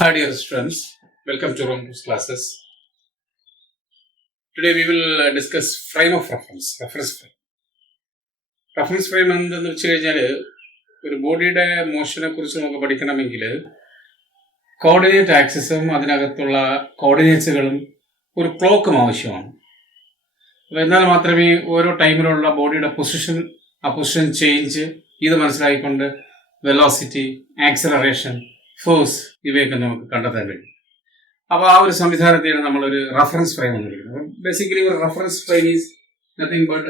Hi dear students, welcome to Rom's classes. Today we will discuss frame of reference frame. Reference frame എന്താണെന്ന് വെച്ച് കഴിഞ്ഞാൽ ഒരു ബോഡിയുടെ മോഷനെ കുറിച്ച് നമുക്ക് പഠിക്കണമെങ്കിൽ കോർഡിനേറ്റ് ആക്സിസും അതിനകത്തുള്ള കോർഡിനേറ്റ്സുകളും ഒരു ക്ലോക്കും ആവശ്യമാണ്. അപ്പോൾ എന്നാൽ മാത്രമേ ഓരോ ടൈമിലുള്ള ബോഡിയുടെ ആ പൊസിഷൻ ചേഞ്ച് ഇത് മനസ്സിലാക്കിക്കൊണ്ട് വെലോസിറ്റി, ആക്സിലറേഷൻ, ഫോഴ്സ് ഇവയൊക്കെ നമുക്ക് കണ്ടെത്താൻ കഴിയും. അപ്പോൾ ആ ഒരു സംവിധാനത്തെയാണ് നമ്മളൊരു റഫറൻസ് ഫ്രെയിം എന്ന് വിളിക്കുന്നത്. ബേസിക്കലി ഒരു reference frame is nothing but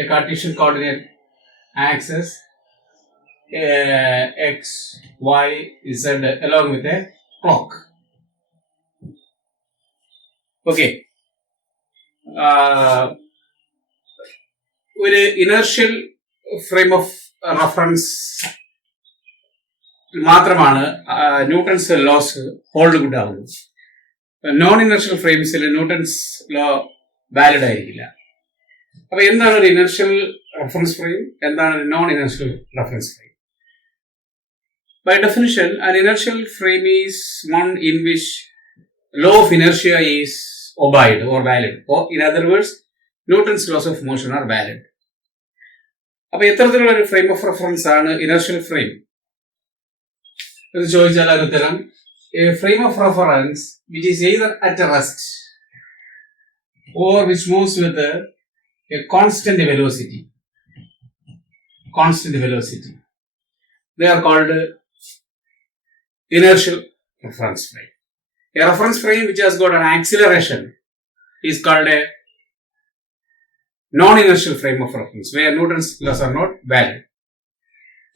a Cartesian coordinate axis x, y, z along with a clock. Okay. ഒരു ഇനർഷ്യൽ ഫ്രെയിം ഓഫ് റഫറൻസ് മാത്രമാണ് ന്യൂട്ടൺസ് ലോസ് ഹോൾഡ് ഗുഡ് ആവുന്നത്. നോൺ ഇനർഷ്യൽ ഫ്രെയിംസിൽ ന്യൂട്ടൺസ് ലോ വാലിഡ് ആയിരിക്കില്ല. അപ്പൊ എന്താണ് ഒരു inertial reference frame, എന്താണ് ഒരു non inertial reference frame? By definition, an inertial frame is one in which law of inertia is obeyed or valid. Or in other words, Newton's laws of motion are valid. അപ്പോൾ എത്തരത്തിലുള്ള ഒരു frame of reference ആണ് inertial frame എന്ന് ചോദിച്ചാൽ അത് ഉത്തരം a frame of reference which is either at rest or which moves with a constant velocity. They are called inertial reference frame. A reference frame which has got an acceleration is called a non-inertial frame of reference, where Newton's laws are not valid.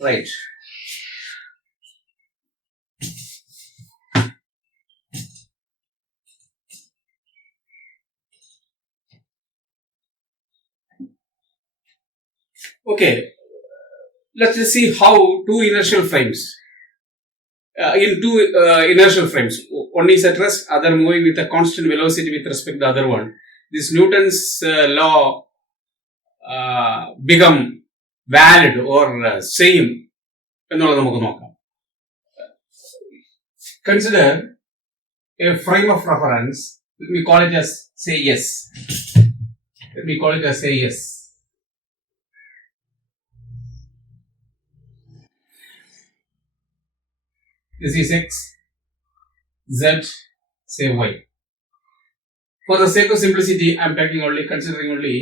Right. Okay. Let's just see how two inertial frames. In two inertial frames, one is at rest, other moving with a constant velocity with respect to the other one. This Newton's law become valid or same. Consider a frame of reference. Let me call it as say yes. This is x, z, say y. For the sake of simplicity, I am considering only,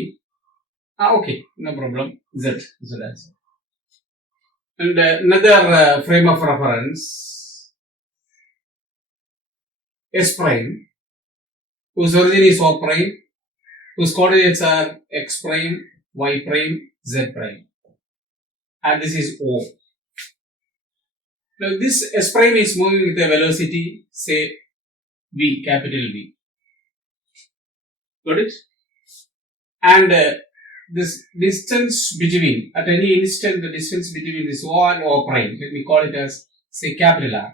okay, no problem, z answer. And another frame of reference, s prime, whose origin is o prime, whose coordinates are x prime, y prime, z prime. And this is o. Now this s prime is moving with a velocity, say v, capital V. Got it? And this distance between, at any instant, the distance between this o and o prime, let me call it as, say, capital R.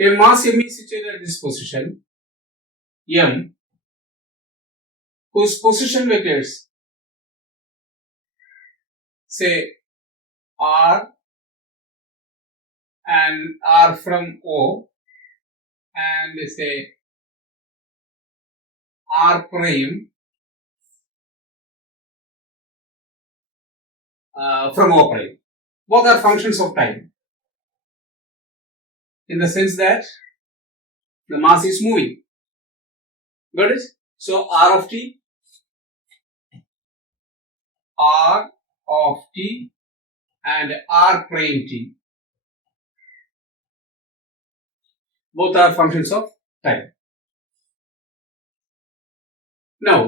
A mass m is situated at this position, m, whose position vectors, say, R and R from O, and say R prime from O prime. Both are functions of time, in the sense that the mass is moving. Got it? So R of t and R prime t, both are functions of time. Now,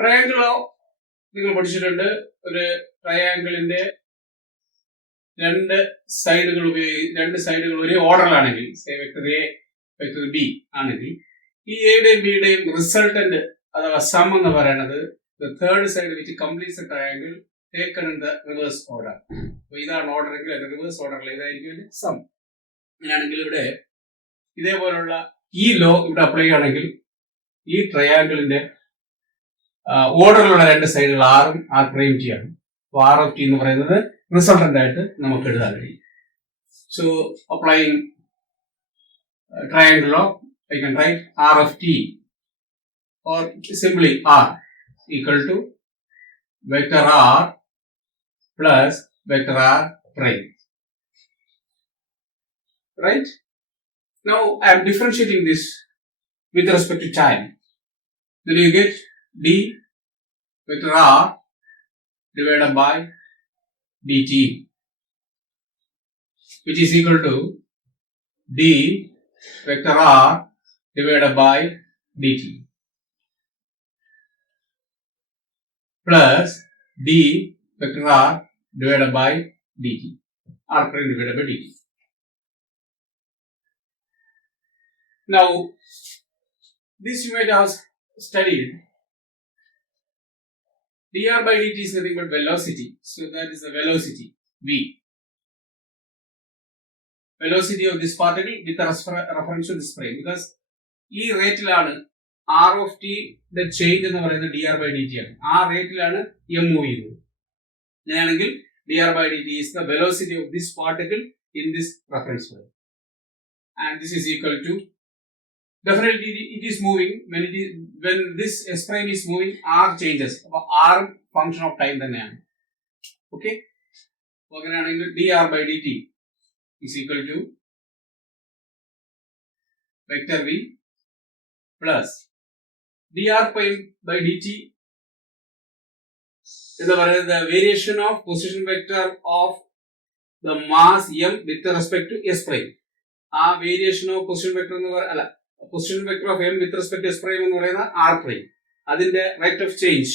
triangle നിങ്ങൾ പഠിച്ചിട്ടുണ്ട്. ഒരു ട്രയാങ്കിളിന്റെ രണ്ട് സൈഡുകൾ ഒരേ ഓർഡറിലാണെങ്കിൽ, vector A vector B ആണെങ്കിൽ, ഈ എയുടെയും ബിയുടെയും resultant അഥവാ സം എന്ന് പറയുന്നത് the third side which completes the triangle taken in the reverse order. അപ്പോൾ ഇതാണ് ഓർഡർ എങ്കിൽ അതിന്റെ റിവേഴ്സ് ഓർഡറിൽ ഇതായിരിക്കും സം. അങ്ങനെയാണെങ്കിൽ ഇവിടെ ഇതേപോലുള്ള ഈ ലോ ഇവിടെ അപ്ലൈ ചെയ്യുകയാണെങ്കിൽ ഈ ട്രയാങ്കിളിന്റെ ഓർഡറിലുള്ള രണ്ട് സൈഡുകൾ ആറും ആർ പ്രൈം ടി ആണ്. അപ്പോൾ ആർ ഓഫ് ടി എന്ന് പറയുന്നത് റിസൾട്ടന്റ് ആയിട്ട് നമുക്ക് എഴുതാൻ കഴിയും. So applying triangle of, I can write R of t or simply R equal to vector R plus vector R prime. Right? Now I am differentiating this with respect to time. Then you get d vector R divided by dt, which is equal to d vector R divided by dt plus d vector R divided by dt, R prime divided by dt. Now, this you might have studied. dr by dt is nothing but velocity. So that is the velocity v. Velocity of this particle with reference to this frame. Because ഈ റേറ്റിലാണ് R of T change എന്ന് പറയുന്നത് D R by D T ആണ്. ആ റേറ്റിലാണ് M move ചെയ്യുന്നത്. അങ്ങനെയാണെങ്കിൽ D R by D T is the velocity of this particle in this reference frame. And this is equal to, definitely it is moving when this s prime is moving, r changes. R function of time തന്നെയാണ്. Okay, അങ്ങനെയാണെങ്കിൽ dr by dt is equal to vector v plus dr prime by dt is the variation of position vector of the mass m with respect to s prime. ആ variation of position vector എന്ന് അല്ല, position vector of M with respect to S prime എന്ന് പറയുന്ന R prime, അതിന്റെ rate of change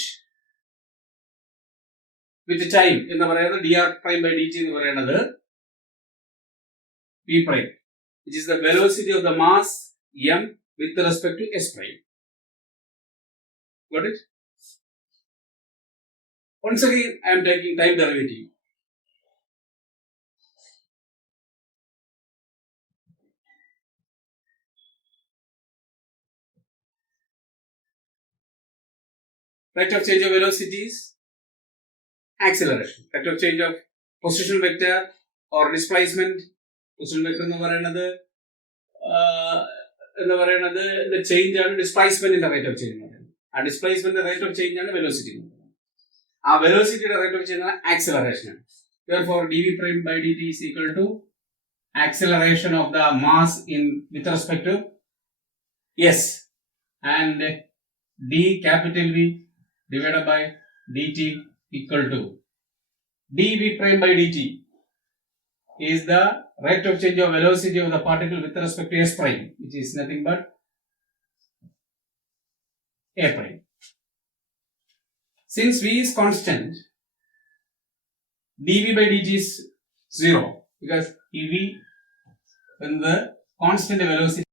with time എന്ന് പറയുന്നത് D R prime by D T എന്ന് പറയുന്നത് P prime, which is the velocity of the mass M with respect to S prime. Got it? Once again, I am taking time derivative. Rate of change of velocity is acceleration. Rate of change of position vector or displacement, position vector എന്ന് പറയുന്നത് change ആണ്, ഡിസ്പ്ലേസ്മെന്റിന്റെ rate of change എന്ന് പറയുന്നത്. ആ ഡിസ്പ്ലേസ്മെന്റിന്റെ rate of change ആണ് velocity. ആ വെലോസിറ്റിയുടെ rate of change ആണ് acceleration ആണ്. Therefore, dv prime by dt is equal to acceleration of the mass in with respect to s, and d capital V divided by dt equal to dv prime by dt is the rate of change of velocity of the particle with respect to s prime, which is nothing but a prime. Since v is constant, dv by dt is 0, because v when the constant velocity,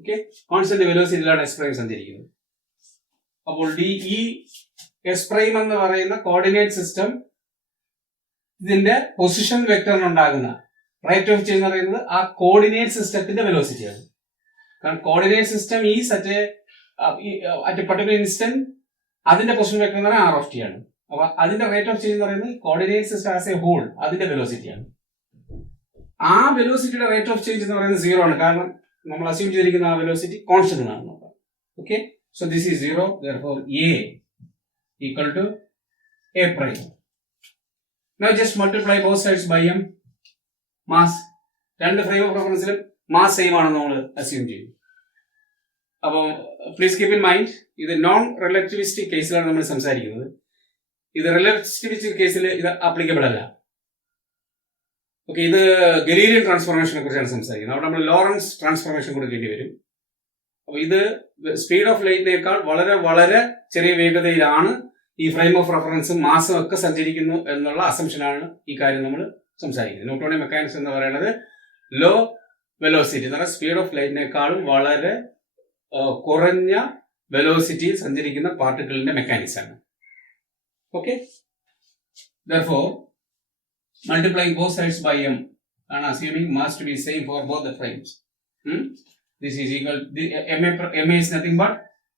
okay, constant velocity ലാണ് s prime സഞ്ചരിക്കുന്നത്. അപ്പോൾ ഈ S prime എന്ന് പറയുന്ന coordinate system ഇതിന്റെ position വെക്ടറിനുണ്ടാകുന്ന rate of change എന്ന് പറയുന്നത് ആ കോർഡിനേറ്റ് സിസ്റ്റത്തിന്റെ വെലോസിറ്റിയാണ്. കാരണം coordinate system is at A particular instant, അതിന്റെ പൊസിഷൻ വെക്ടർ എന്ന് പറയുന്നത് ആർ ഓഫ് ടി ആണ്. അപ്പൊ അതിന്റെ റേറ്റ് ഓഫ് ചേഞ്ച് എന്ന് പറയുന്നത് coordinate system as a whole അതിന്റെ വെലോസിറ്റിയാണ്. ആ വെലോസിറ്റിയുടെ റേറ്റ് ഓഫ് ചേഞ്ച് എന്ന് പറയുന്നത് 0 ആണ്. കാരണം നമ്മൾ അസ്യൂം ചെയ്തിരിക്കുന്ന ആ വെലോസിറ്റി കോൺസ്റ്റന്റ് ആണ്. Okay, so this is 0, therefore a equal to a prime. Now just multiply both sides by m. Mass, രണ്ട് ഫ്രെയിം ഓഫ് റെഫറൻസിലും മാസ് സെയിം ആണെന്ന് നമ്മൾ അസ്യൂം ചെയ്യും. അപ്പോൾ പ്ലീസ് കീപ് ഇൻ മൈൻഡ്, ഇത് നോൺ റിലേറ്റിവിസ്റ്റിക് കേസിലാണ് നമ്മൾ സംസാരിക്കുന്നത്. ഇത് റിലേറ്റിവിസ്റ്റിക് കേസിൽ ഇത് ആപ്ലിക്കബിൾ അല്ല. ഓക്കെ, ഇത് ഗലീലിയൻ ട്രാൻസ്ഫോർമേഷനെ കുറിച്ചാണ് സംസാരിക്കുന്നത്. അവിടെ നമ്മൾ ലോറൻസ് ട്രാൻസ്ഫോർമേഷൻ കൊടുക്കേണ്ടി വരും. അപ്പോൾ ഇത് സ്പീഡ് ഓഫ് ലൈറ്റിനേക്കാൾ വളരെ വളരെ ചെറിയ വേഗതയിലാണ് ഈ ഫ്രെയിം ഓഫ് റെഫറൻസും മാസും ഒക്കെ സഞ്ചരിക്കുന്നു എന്നുള്ള അസംഷനാണ് ഈ കാര്യം നമ്മൾ സംസാരിക്കുന്നത്. ന്യൂട്ടോണിയൻ മെക്കാനിക്സ് എന്ന് പറയുന്നത് ലോ വെലോസിറ്റി എന്ന് പറഞ്ഞാൽ സ്പീഡ് ഓഫ് ലൈറ്റിനേക്കാളും വളരെ കുറഞ്ഞ വെലോസിറ്റിയിൽ സഞ്ചരിക്കുന്ന പാർട്ടിക്കിളിന്റെ മെക്കാനിക്സ് ആണ്. Okay, therefore multiplying both sides by m and assuming mass to be same for both the frames. This is equal to ma is nothing but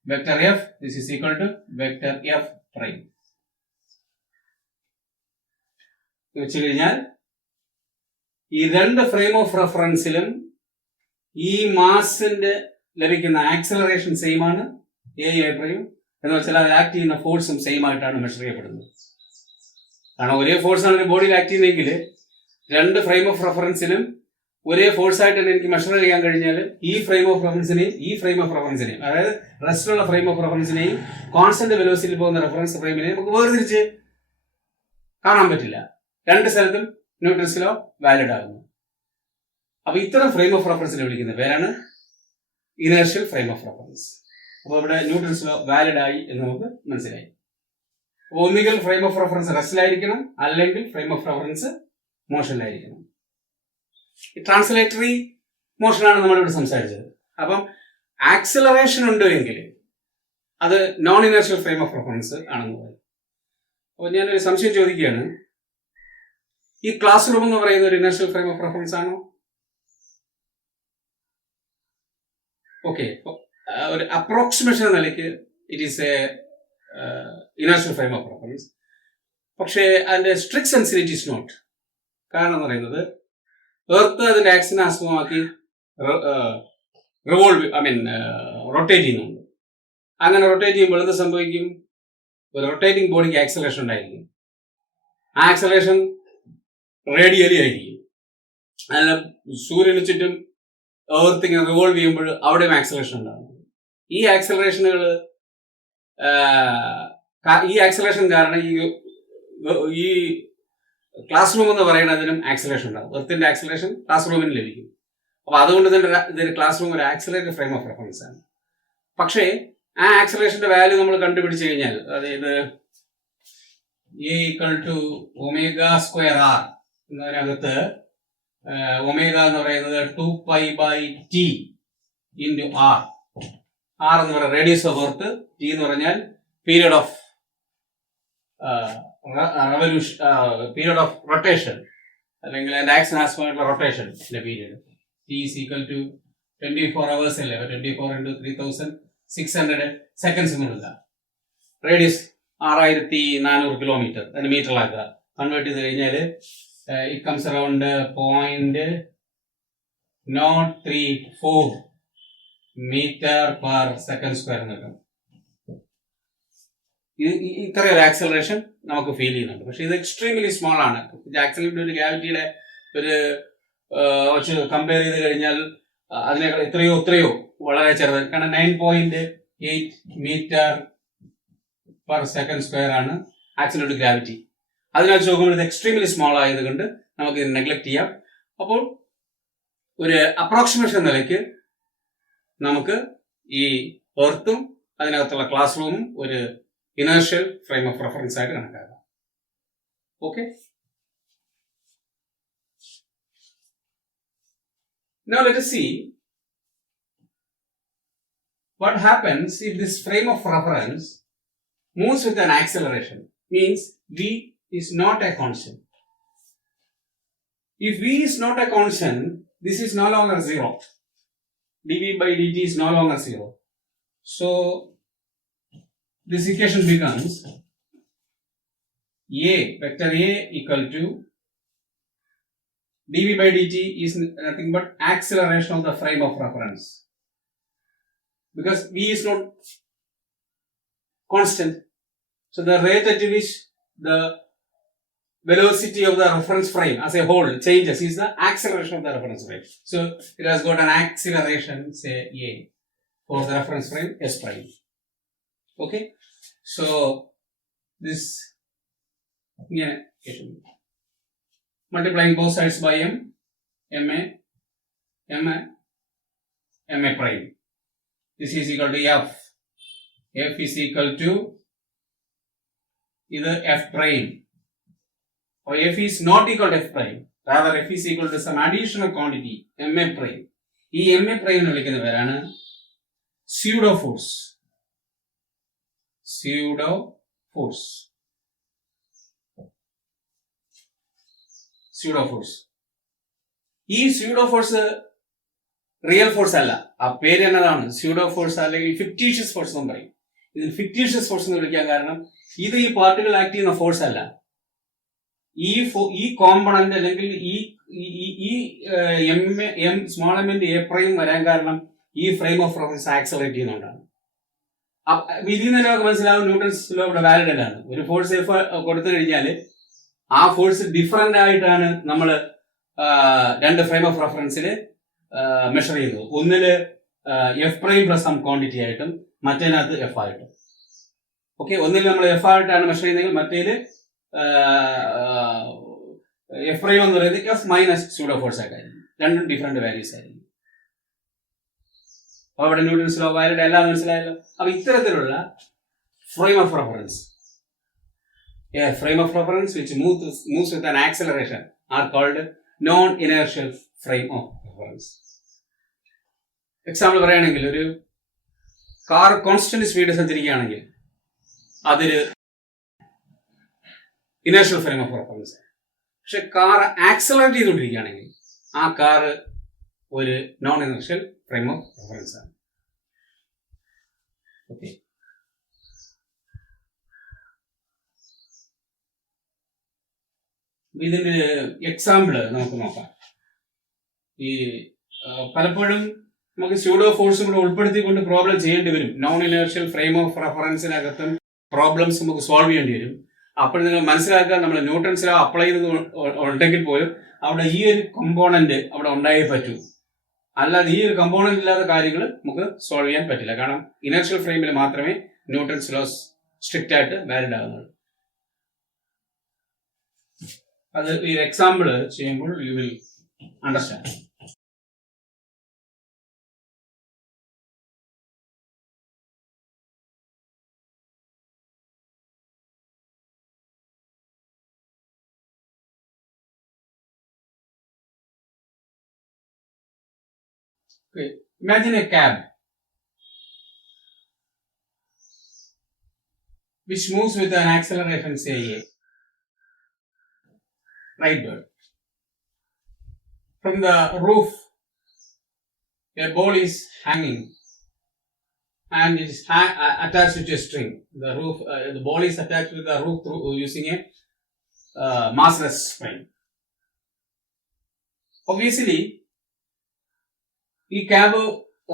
vector f. This is equal to vector f prime. എന്ന് വെച്ച് കഴിഞ്ഞാൽ ഈ രണ്ട് frame of റെഫറൻസിലും ഈ മാസിന്റെ ലഭിക്കുന്ന acceleration same ആണ്, A prime എന്ന് വെച്ചാൽ അത് ആക്ട് ചെയ്യുന്ന ഫോഴ്സും സെയിം ആയിട്ടാണ് മെഷർ ചെയ്യപ്പെടുന്നത്. കാരണം ഒരേ ഫോഴ്സാണ് ഒരു ബോഡിയിൽ ആക്ട് ചെയ്യുന്നതെങ്കിൽ രണ്ട് ഫ്രെയിം ഓഫ് റെഫറൻസിലും ഒരേ ഫോഴ്സ് ആയിട്ട് തന്നെ എനിക്ക് മെഷർ ചെയ്യാൻ കഴിഞ്ഞാൽ ഈ ഫ്രെയിം ഓഫ് റെഫറൻസിനെയും അതായത് റെസ്റ്റിലുള്ള ഫ്രെയിം ഓഫ് റെഫറൻസിനെയും കോൺസ്റ്റന്റ് വെലോസിറ്റിയിൽ പോകുന്ന റെഫറൻസ് ഫ്രെയിമിനെയും നമുക്ക് വേർതിരിച്ച് കാണാൻ പറ്റില്ല. രണ്ട് സ്ഥലത്തും ന്യൂട്ടൺസ് ലോ വാലിഡ് ആകുന്നു. അപ്പൊ ഇത്തരം ഫ്രെയിം ഓഫ് റെഫറൻസിനെ വിളിക്കുന്ന പേരാണ് ഇനേർഷ്യൽ ഫ്രെയിം ഓഫ് റെഫറൻസ്. അപ്പോൾ ഇവിടെ ന്യൂട്ടൺസ് ലോ വാലിഡ് ആയി എന്ന് നമുക്ക് മനസ്സിലായി. അപ്പോൾ ഒന്നുകിൽ ഫ്രെയിം ഓഫ് റെഫറൻസ് റെസ്റ്റിലായിരിക്കണം, അല്ലെങ്കിൽ ഫ്രെയിം ഓഫ് റെഫറൻസ് മോഷനിലായിരിക്കണം. ട്രാൻസ്ലേറ്ററി മോഷനാണ് നമ്മളിവിടെ സംസാരിച്ചത്. അപ്പം ആക്സിലറേഷൻ ഉണ്ട് എങ്കിൽ അത് non inertial frame of reference ആണെന്ന് പറയും. അപ്പോൾ ഞാനൊരു സംശയം ചോദിക്കുകയാണ്, ഈ ക്ലാസ് റൂം എന്ന് പറയുന്ന ഒരു ഇനേർഷ്യൽ ഫ്രെയിം ഓഫ് റെഫറൻസ് ആണോ? ഓക്കെ, ഒരു അപ്രോക്സിമേഷൻ എന്ന നിലയ്ക്ക് it is a inertial frame of reference. പക്ഷേ അതിന്റെ strict sense it is not. കാരണം എന്ന് പറയുന്നത് എർത്ത് അതിന്റെ ആക്സിനെ ആസ്പദമാക്കി റൊട്ടേറ്റ് ചെയ്യുന്നുണ്ട്. അങ്ങനെ റൊട്ടേറ്റ് ചെയ്യുമ്പോൾ എന്ത് സംഭവിക്കും? ഒരു റൊട്ടേറ്റിംഗ് ബോഡിക്ക് ആക്സലേഷൻ ഉണ്ടായിരിക്കും. ആ ആക്സലേഷൻ റേഡിയലി ആയിരിക്കും. അതിന് സൂര്യന് ചുറ്റും എർത്ത് ഇങ്ങനെ റിവോൾവ് ചെയ്യുമ്പോൾ അവിടെയും ആക്സലേഷൻ ഉണ്ടാകും. ഈ ആക്സലേഷൻ കാരണം ഈ ക്ലാസ് റൂം എന്ന് പറയുന്നതിനും ആക്സലേഷൻ ഉണ്ടാകും. എർത്തിന്റെ ആക്സലേഷൻ ക്ലാസ് റൂമിന് ലഭിക്കും. അപ്പൊ അതുകൊണ്ട് തന്നെ ഇതൊരു ക്ലാസ് റൂം ഒരു ആക്സലേറ്റഡ് ഫ്രെയിം ഓഫ് റെഫറൻസ് ആണ്. പക്ഷേ ആ ആക്സലേഷന്റെ വാല്യൂ നമ്മൾ കണ്ടുപിടിച്ചു കഴിഞ്ഞാൽ, അതായത് A = ω²r എന്നതിനകത്ത് ഒമേഗ എന്ന് പറയുന്നത് 2π/t × r. r എന്ന് പറയുന്നത് റേഡിയസ് ഓഫ് എർത്ത്, t എന്ന് പറഞ്ഞാൽ period of period of rotation, അല്ലെങ്കിൽ അതിന്റെ ആക്സിന് ആസ്പദമായിട്ടുള്ള റൊട്ടേഷന്റെ പീരിയഡ്. t = 24 hours അല്ലേ, 24 × 3600 സെക്കൻഡ്സ് എന്നുള്ളത്. റേഡിയസ് 6400 കിലോമീറ്റർ, അതിന് മീറ്ററിലാക്കുക. കൺവേർട്ട് ചെയ്ത് കഴിഞ്ഞാൽ ഇറ്റ് കംസ് അറൌണ്ട് 0.034 m/s² എന്ന് കിട്ടും. ഇത്രയൊരു ആക്സലറേഷൻ നമുക്ക് ഫീൽ ചെയ്യുന്നുണ്ട്. പക്ഷെ ഇത് എക്സ്ട്രീംലി സ്മോൾ ആണ്. ആക്സിലറേഷൻ ഒരു ഗ്രാവിറ്റിയുടെ ഒരു വെച്ച് കമ്പയർ ചെയ്ത് കഴിഞ്ഞാൽ അതിനേക്കാൾ എത്രയോ വളരെ ചെറുത്. കാരണം 9.8 m/s² ആണ് ആക്സിലറേറ്റഡ് ഗ്രാവിറ്റി. അതിനാൽ നോക്കുമ്പോൾ ഇത് എക്സ്ട്രീംലി സ്മോൾ ആയതുകൊണ്ട് നമുക്ക് ഇത് നെഗ്ലക്ട് ചെയ്യാം. അപ്പോൾ ഒരു അപ്രോക്സിമേഷൻ നിലയ്ക്ക് നമുക്ക് ഈ എർത്തും അതിനകത്തുള്ള ക്ലാസ് റൂമും ഒരു ഇനേർഷ്യൽ ഫ്രെയിം ഓഫ് റെഫറൻസ് ആയിട്ട് കണക്കാക്കാം. Okay, now let us see what happens if this frame of reference moves with an acceleration. Means v is not a constant. If v is not a constant, this is no longer zero. dv/dt is no longer zero. So this equation becomes vector A = dv/dt is nothing but acceleration of the frame of reference, because v is not constant. So the rate at which the velocity of the reference frame as a whole changes is the acceleration of the reference frame. So it has got an acceleration, say a, for the reference frame s prime. Okay, so this equation multiplying both sides by ma prime. This is equal to f. F is equal to either f prime, or f is not equal to f prime. Rather, f is equal to some additional quantity ma prime. ഈ ma prime എന്ന് വിളിക്കുന്ന പേരാണ് pseudo force. ഈ pseudo force real force അല്ല. ആ പേര് എന്നതാണ് pseudo force, അല്ലെങ്കിൽ ഫിക്ടീഷ്യസ് ഫോഴ്സ് എന്ന് പറയും. ഇതിൽ ഫിക്ടീഷ്യസ് ഫോഴ്സ് എന്ന് വിളിക്കാൻ കാരണം ഇത് ഈ പാർട്ടിക്കിൾ ആക്ട് ചെയ്യുന്ന ഫോഴ്സ് അല്ല. ഈ കോമ്പണന്റ് അല്ലെങ്കിൽ ഈ എം സ്മോൾ എമ്മിന്റെ എ പ്രൈം വരാൻ കാരണം ഈ ഫ്രെയിം ഓഫ് റെഫറൻസ് ആക്സലറേറ്റ് ചെയ്യുന്നതുകൊണ്ടാണ്. ഇതിൽ നിന്ന് നമുക്ക് മനസ്സിലാവും ന്യൂട്ടൺസ് ലോ ഇവിടെ വാലിഡ് അല്ലാന്ന്. ഒരു ഫോഴ്സ് എഫ് കൊടുത്തു കഴിഞ്ഞാൽ ആ ഫോഴ്സ് ഡിഫറന്റ് ആയിട്ടാണ് നമ്മൾ രണ്ട് ഫ്രെയിം ഓഫ് റെഫറൻസിൽ മെഷർ ചെയ്യുന്നത്. ഒന്നില് F prime plus some quantity ആയിട്ടും മറ്റേതിനകത്ത് എഫ് ആയിട്ടും. ഓക്കെ, ഒന്നിൽ നമ്മൾ എഫ് ആയിട്ടാണ് മെഷർ ചെയ്യുന്നതെങ്കിൽ മറ്റേല് എഫ് പ്രൈം എന്ന് പറയുന്നത് എഫ് മൈനസ് സ്യൂഡോ ഫോഴ്സ് ആയിട്ടായിരിക്കും. രണ്ടും ഡിഫറെന്റ് വാല്യൂസ് ആയിരിക്കും. അപ്പൊ അവിടെ ന്യൂട്ടൺസ് ലോ വാലിഡ് എല്ലാം മനസ്സിലായല്ലോ. അപ്പൊ ഇത്തരത്തിലുള്ള frame of reference, frame of reference which moves with an acceleration are called non inertial frame of reference. Example പറയുകയാണെങ്കിൽ ഒരു കാർ കോൺസ്റ്റന്റ് സ്പീഡ് സഞ്ചരിക്കുകയാണെങ്കിൽ അതൊരു ഇനേർഷ്യൽ ഫ്രെയിം ഓഫ് റെഫറൻസ്. പക്ഷെ കാർ ആക്സലറേറ്റ് ചെയ്തുകൊണ്ടിരിക്കുകയാണെങ്കിൽ ആ കാർ ഒരു non inertial frame of reference ആണ്. Okay, ഇതിന്റെ എക്സാമ്പിള് നമുക്ക് നോക്കാം. ഈ പലപ്പോഴും നമുക്ക് സ്യൂഡോ ഫോഴ്സും കൂടെ ഉൾപ്പെടുത്തിക്കൊണ്ട് പ്രോബ്ലം ചെയ്യേണ്ടി വരും. നോൺ ഇനേർഷ്യൽ ഫ്രെയിം ഓഫ് റെഫറൻസിനകത്തും പ്രോബ്ലംസ് നമുക്ക് സോൾവ് ചെയ്യേണ്ടി വരും. അപ്പോൾ നിങ്ങൾ മനസ്സിലാക്കുക, നമ്മൾ ന്യൂട്ടൺസ് ലോ അപ്ലൈ ചെയ്ത് ഉണ്ടെങ്കിൽ പോലും അവിടെ ഈ ഒരു കമ്പോണന്റ് അവിടെ ഉണ്ടായേ പറ്റൂ. അല്ലാതെ ഈ ഒരു കമ്പോണന്റ് ഇല്ലാത്ത കാര്യങ്ങൾ നമുക്ക് സോൾവ് ചെയ്യാൻ പറ്റില്ല. കാരണം ഇനേർഷ്യൽ ഫ്രെയിമിൽ മാത്രമേ ന്യൂട്ടൺസ് ലോസ് സ്ട്രിക്റ്റ് ആയിട്ട് വാലിഡ് ആകുന്നുള്ളൂ. അത് ഈ എക്സാമ്പിൾ ചെയ്യുമ്പോൾ you will understand. Okay. Imagine a cab which moves with an acceleration say a. Rightward. From the roof, a ball is hanging and it is attached to a string. The ball is attached with the roof through using a massless spring. Obviously, ഈ cab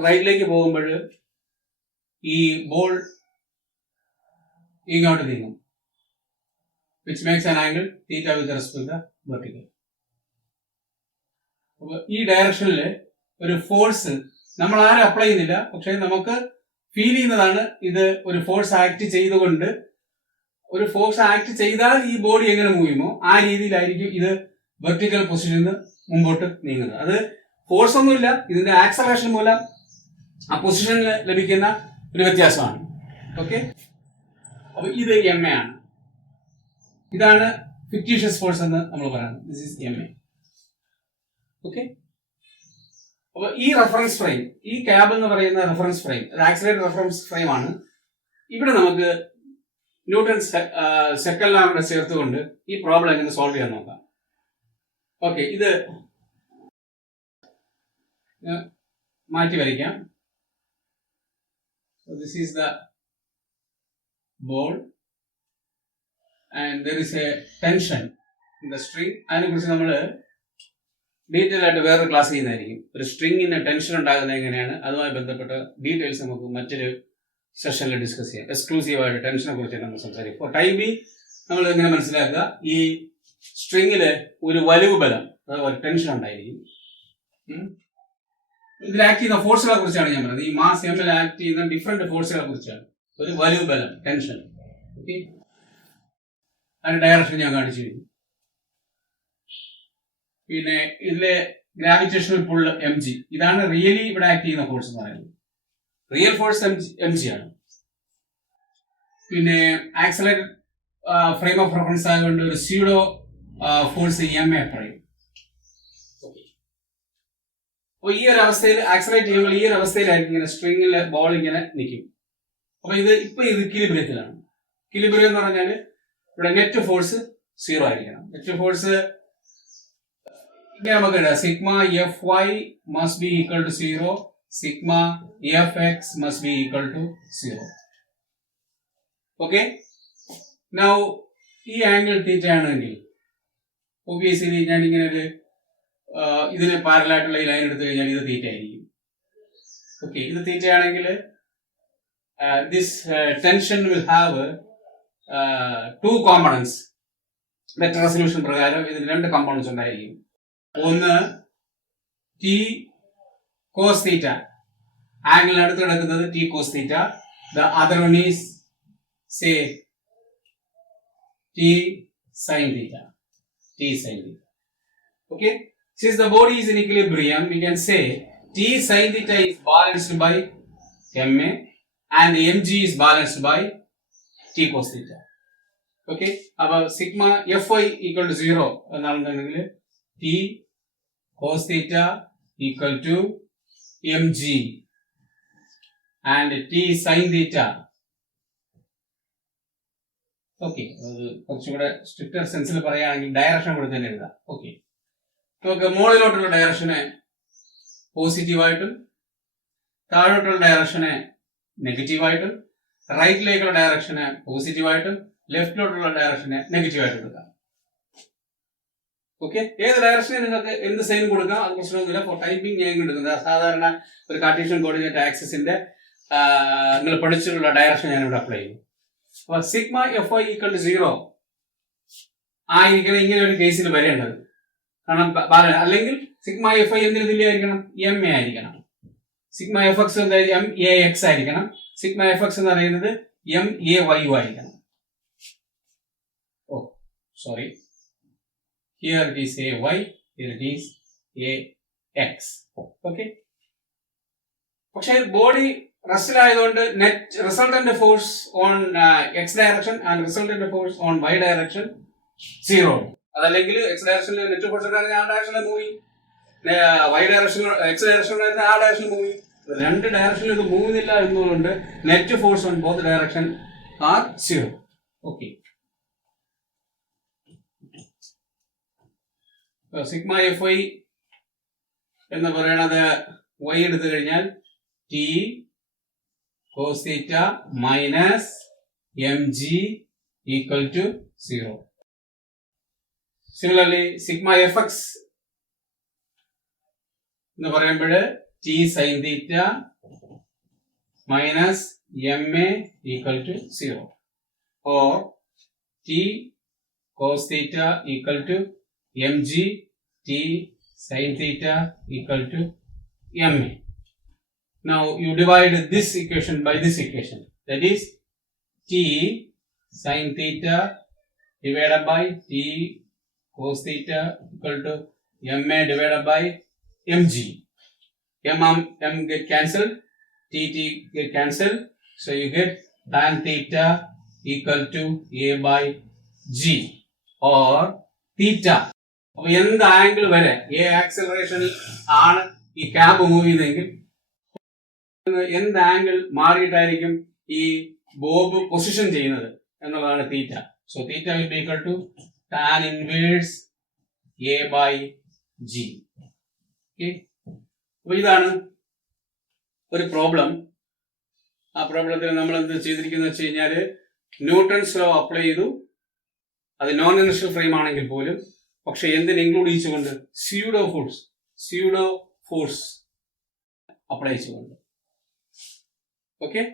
റൈറ്റിലേക്ക് പോകുമ്പോൾ ഈ ball ഇങ്ങോട്ട് നീങ്ങും, which makes an angle theta with respect to the vertical. അപ്പൊ ഈ ഡയറക്ഷനിൽ ഒരു ഫോഴ്സ് നമ്മൾ ആരും അപ്ലൈ ചെയ്യുന്നില്ല, പക്ഷെ നമുക്ക് ഫീൽ ചെയ്യുന്നതാണ് ഇത് ഒരു ഫോഴ്സ് ആക്ട് ചെയ്തുകൊണ്ട്. ഒരു ഫോഴ്സ് ആക്ട് ചെയ്താൽ ഈ ബോഡി എങ്ങനെ മൂവ് ചെയ്യുമോ ആ രീതിയിലായിരിക്കും ഇത് വെർട്ടിക്കൽ പൊസിഷനിൽ നിന്ന് മുമ്പോട്ട് നീങ്ങുന്നത്. അത് ഫോഴ്സ് ഒന്നുമില്ല, ഇതിന്റെ ആക്സലറേഷൻ മൂലം ആ പൊസിഷനിൽ ലഭിക്കുന്ന ഒരു വ്യത്യാസമാണ്. ഓക്കെ, അപ്പൊ ഇത് എം എ ആണ്. ഇതാണ് ഫിക്റ്റീഷ്യസ് ഫോഴ്സ് എന്ന് നമ്മൾ പറയുന്നത്. This is M A. Okay, അപ്പൊ ഈ റെഫറൻസ് ഫ്രെയിം, ഈ ക്യാബ് എന്ന് പറയുന്ന reference frame, accelerated reference frame ആണ്. ഇവിടെ നമുക്ക് ന്യൂട്ടൺസ് സെക്കൻഡ് ലോ കൂടെ ചേർത്തുകൊണ്ട് ഈ പ്രോബ്ലം എങ്ങനെ സോൾവ് ചെയ്യാൻ നോക്കാം. ഓക്കെ, ഇത് മാറ്റി വരയ്ക്കാം. This is the ball and there is A tension in the string. അതിനെക്കുറിച്ച് നമ്മൾ ഡീറ്റെയിൽ ആയിട്ട് വേറൊരു ക്ലാസ് ചെയ്യുന്നതായിരിക്കും. ഒരു സ്ട്രിങ്ങിന് ടെൻഷൻ ഉണ്ടാകുന്നത് എങ്ങനെയാണ്, അതുമായി ബന്ധപ്പെട്ട ഡീറ്റെയിൽസ് നമുക്ക് മറ്റൊരു സെഷനിൽ ഡിസ്കസ് ചെയ്യാം. എക്സ്ക്ലൂസീവായിട്ട് ടെൻഷനെ കുറിച്ച് നമ്മൾ സംസാരിക്കും. ഫോർ ടൈം ബി നമ്മൾ എങ്ങനെ മനസ്സിലാക്കുക, ഈ സ്ട്രിങ്ങില് ഒരു വലിവ് ബലം, അതായത് ടെൻഷൻ ഉണ്ടായിരിക്കും. ഇതിൽ ആക്ട് ചെയ്യുന്ന ഫോഴ്സുകളെ കുറിച്ചാണ് ഞാൻ പറയുന്നത്. ഈ മാസ് എമ്മിൽ ആക്ട് ചെയ്യുന്ന ഡിഫറെന്റ് ഫോഴ്സുകളെ കുറിച്ചാണ്. ഒരു വലിവ് ബലം, ടെൻഷൻ. ഓക്കെ, അതിന്റെ ഡയറക്ഷൻ ഞാൻ കാണിച്ചു കഴിഞ്ഞു. പിന്നെ ഇതിലെ ഗ്രാവിറ്റേഷണൽ പുൾ എം ജി, ഇതാണ് റിയലി ഇവിടെ ആക്ട് ചെയ്യുന്ന ഫോഴ്സ് എന്ന് പറയുന്നത്. റിയൽ ഫോഴ്സ് എം ജി ആണ്. പിന്നെ ആക്സലറേറ്റഡ് ഫ്രെയിം ഓഫ് റെഫറൻസ് ആയതുകൊണ്ട് ഒരു pseudo force M A prime. അപ്പൊ ഈ ഒരു അവസ്ഥയിൽ ആക്സലറേറ്റ് ചെയ്യുമ്പോൾ ഈ ഒരു അവസ്ഥയിലായിരിക്കും ഇങ്ങനെ സ്ട്രിങ്ങിലെ ബോൾ ഇങ്ങനെ നിൽക്കും. അപ്പൊ ഇത് ഇക്വിലിബ്രിയത്തിലാണ്. ഇക്വിലിബ്രിയം എന്ന് പറഞ്ഞാൽ ഇവിടെ നെറ്റ് ഫോഴ്സ് 0 ആയിരിക്കണം. നെറ്റ് ഫോഴ്സ് ഇങ്ങനെ നമുക്ക് എഴുതാം. Sigma F Y must be equal to 0, sigma F X must be equal to 0. Okay, now ഈ ആംഗിൾ തീറ്റ ആണെങ്കിൽ ഒബിയസ്ലി ഞാൻ ഇങ്ങനെ ഒരു ഇതിന് പാരലായിട്ടുള്ള ഈ ലൈൻ എടുത്തു കഴിഞ്ഞാൽ ഇത് തീറ്റ ആയിരിക്കും. ഓക്കെ, ഇത് തീറ്റ ആണെങ്കിൽ this tension will have 2 components. Vector resolution പ്രകാരം ഇതിന് 2 കോമ്പണൻസ് ഉണ്ടായിരിക്കും. ഒന്ന് ടി കോസ് തീറ്റ, ആംഗിളിന് അടുത്ത് കിടക്കുന്നത് T cos theta. The other one is say T sine theta. T sin theta. Okay, since the body is in equilibrium, we can say T sin theta is balanced by ma and mg is balanced by T cos theta. Okay, about sigma Fy equal to 0 എന്നാണെന്നുണ്ടെങ്കിൽ T cos theta equal to mg and T sin theta. Okay, അത് കുറച്ചുകൂടെ stricter സെൻസിൽ പറയുകയാണെങ്കിൽ direction കൂടെ തന്നെ എഴുതാം. Okay, നമുക്ക് മുകളിലോട്ടുള്ള ഡയറക്ഷനെ പോസിറ്റീവായിട്ടും താഴോട്ടുള്ള ഡയറക്ഷനെ നെഗറ്റീവായിട്ടും റൈറ്റിലേക്കുള്ള ഡയറക്ഷനെ പോസിറ്റീവായിട്ടും ലെഫ്റ്റിലോട്ടുള്ള ഡയറക്ഷനെ നെഗറ്റീവായിട്ടും എടുക്കാം. Okay, ഏത് ഡയറക്ഷനെ നിങ്ങൾക്ക് എന്ത് സൈൻ കൊടുക്കാം, അത് പ്രശ്നമൊന്നുമില്ല. ഫോർ ടൈപ്പിംഗ് ഞാൻ എടുക്കുന്നത് സാധാരണ ഒരു കാർട്ടീഷ്യൻ കോർഡിനേറ്റ് ആക്സിസിന്റെ നിങ്ങൾ പഠിച്ചിട്ടുള്ള ഡയറക്ഷൻ ഞാനിവിടെ അപ്ലൈ ചെയ്യും. അപ്പോൾ sigma F I equal to 0 ആയിരിക്കണം ഇങ്ങനെ ഒരു കേസിൽ വരേണ്ടത്. കാരണം അല്ലെങ്കിൽ സിഗ്മ എഫ് ഐ എന്തിനു തുല്യമായിരിക്കണം? എം എ ആയിരിക്കണം. സിഗ്മ എഫ് എക്സ് എന്തായാലും എം എ എക്സ് ആയിരിക്കണം. സിഗ്മ എഫ് എക്സ് എന്ന് പറയുന്നത് എം എ വൈ യു ആയിരിക്കണം. Oh sorry, here it is A Y, here it is A X. Okay, പക്ഷേ body റെസ്റ്റിലായതുകൊണ്ട് net resultant force on X direction and resultant force on Y direction 0. അതല്ലെങ്കിൽ X ഡയറക്ഷനിൽ net force ഉണ്ടായിരുന്ന ആ ഡയറക്ഷനിൽ move ചെയ്യും, Y direction X ഡയറക്ഷനിൽ ആ ഡയറക്ഷനിൽ മൂവ് ചെയ്യും. 2 ഡയറക്ഷനിൽ ഇത് മൂവുന്നില്ല എന്നതുകൊണ്ട് net force on both direction are 0. Okay, sigma F I എന്ന് പറയണത് വൈ എടുത്തു കഴിഞ്ഞാൽ T cos theta minus mg equal to 0. Similarly, sigma fx എന്ന് പറയുമ്പോൾ t sin theta minus ma equal to 0 or t cos theta equal to mg t sin theta equal to ma. Now you divide this equation by this equation, that is t sin theta divided by t cos theta equal to ma divided by mg. M get cancelled, t get cancelled, so you get tan theta equal to a by g or theta. അപ്പോൾ എന്ത് angle വരെ a ആക്സിലറേഷനിൽ ആണ് ഈ cab move ചെയ്യുന്നതെങ്കിൽ എന്ത് angle മാറിയിട്ടായിരിക്കും ഈ Bob position ചെയ്യുന്നത് എന്നുള്ളതാണ് theta. So theta will be equal to tan inverse A by G. അപ്പൊ ഇതാണ് ഒരു പ്രോബ്ലം. ആ പ്രോബ്ലത്തിൽ നമ്മൾ എന്ത് ചെയ്തിരിക്കുന്നത് വെച്ച് കഴിഞ്ഞാൽ ന്യൂട്ടൺസ് ലോ അപ്ലൈ ചെയ്തു. അത് നോൺ ഇനർഷ്യൽ ഫ്രെയിം ആണെങ്കിൽ പോലും, പക്ഷെ എന്തിന് ഇൻക്ലൂഡ് ചെയ്തുകൊണ്ട് സ്യൂഡോ ഫോഴ്സ് അപ്ലൈ ചെയ്തുകൊണ്ട്. Okay.